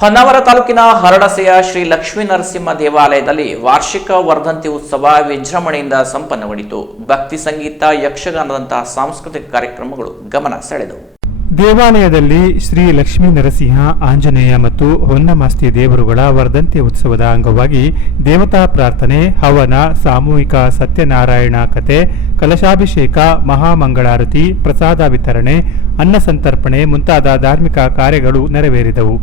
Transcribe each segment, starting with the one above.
ಹೊನ್ನಾವರ ತಾಲೂಕಿನ ಹರಡಸೆಯ ಶ್ರೀ ಲಕ್ಷ್ಮೀ ನರಸಿಂಹ ದೇವಾಲಯದಲ್ಲಿ ವಾರ್ಷಿಕ ವರ್ಧಂತಿ ಉತ್ಸವ ವಿಜೃಂಭಣೆಯಿಂದ ಸಂಪನ್ನಗೊಂಡಿತು. ಭಕ್ತಿ ಸಂಗೀತ, ಯಕ್ಷಗಾನದಂತಹ ಸಾಂಸ್ಕೃತಿಕ ಕಾರ್ಯಕ್ರಮಗಳು ಗಮನ ಸೆಳೆದವು. ದೇವಾಲಯದಲ್ಲಿ ಶ್ರೀ ಲಕ್ಷ್ಮೀ ನರಸಿಂಹ, ಆಂಜನೇಯ ಮತ್ತು ಹೊನ್ನಮಾಸ್ತಿ ದೇವರುಗಳ ವರ್ಧಂತಿ ಉತ್ಸವದ ಅಂಗವಾಗಿ ದೇವತಾ ಪ್ರಾರ್ಥನೆ, ಹವನ, ಸಾಮೂಹಿಕ ಸತ್ಯನಾರಾಯಣ ಕಥೆ, ಕಲಶಾಭಿಷೇಕ, ಮಹಾಮಂಗಳಾರತಿ, ಪ್ರಸಾದ ವಿತರಣೆ, ಅನ್ನ ಸಂತರ್ಪಣೆ ಮುಂತಾದ ಧಾರ್ಮಿಕ ಕಾರ್ಯಗಳು ನೆರವೇರಿದವು.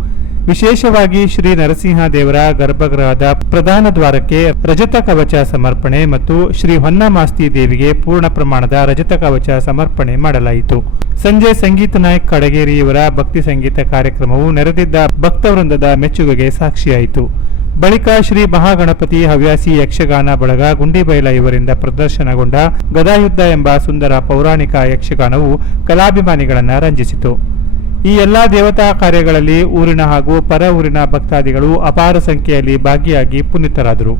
ವಿಶೇಷವಾಗಿ ಶ್ರೀ ನರಸಿಂಹ ದೇವರ ಗರ್ಭಗೃಹದ ಪ್ರಧಾನ ದ್ವಾರಕ್ಕೆ ರಜತ ಕವಚ ಸಮರ್ಪಣೆ ಮತ್ತು ಶ್ರೀ ಹೊನ್ನಮಾಸ್ತಿ ದೇವಿಗೆ ಪೂರ್ಣ ಪ್ರಮಾಣದ ರಜತ ಕವಚ ಸಮರ್ಪಣೆ ಮಾಡಲಾಯಿತು. ಸಂಜೆ ಸಂಗೀತ ನಾಯಕ್ ಕಡಗೇರಿಯವರ ಭಕ್ತಿ ಸಂಗೀತ ಕಾರ್ಯಕ್ರಮವು ನೆರೆದಿದ್ದ ಭಕ್ತವೃಂದದ ಮೆಚ್ಚುಗೆಗೆ ಸಾಕ್ಷಿಯಾಯಿತು. ಬಳಿಕ ಶ್ರೀ ಮಹಾಗಣಪತಿ ಹವ್ಯಾಸಿ ಯಕ್ಷಗಾನ ಬಳಗ ಗುಂಡಿಬೈಲ ಇವರಿಂದ ಪ್ರದರ್ಶನಗೊಂಡ ಗದಾಯುದ್ಧ ಎಂಬ ಸುಂದರ ಪೌರಾಣಿಕ ಯಕ್ಷಗಾನವು ಕಲಾಭಿಮಾನಿಗಳನ್ನು ರಂಜಿಸಿತು. ಈ ಎಲ್ಲಾ ದೇವತಾ ಕಾರ್ಯಗಳಲ್ಲಿ ಊರಿನ ಹಾಗೂ ಪರ ಊರಿನ ಭಕ್ತಾದಿಗಳು ಅಪಾರ ಸಂಖ್ಯೆಯಲ್ಲಿ ಭಾಗಿಯಾಗಿ ಪುನೀತರಾದರು.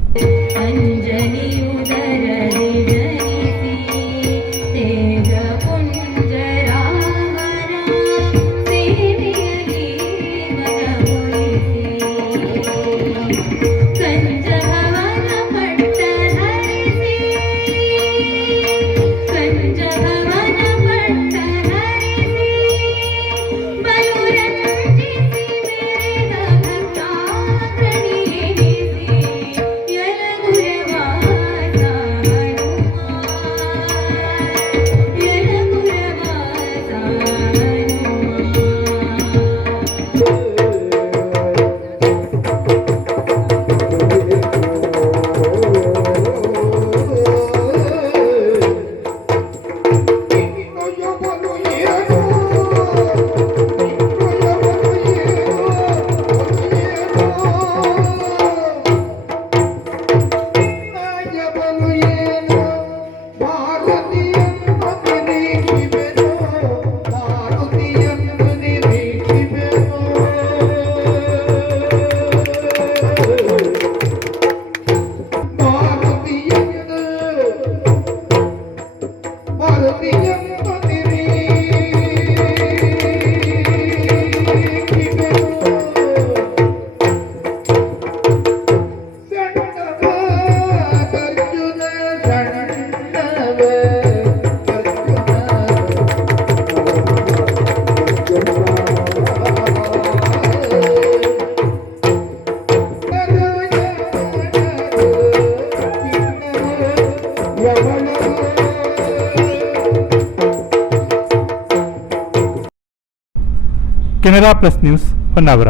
Canara plus news Honnavar.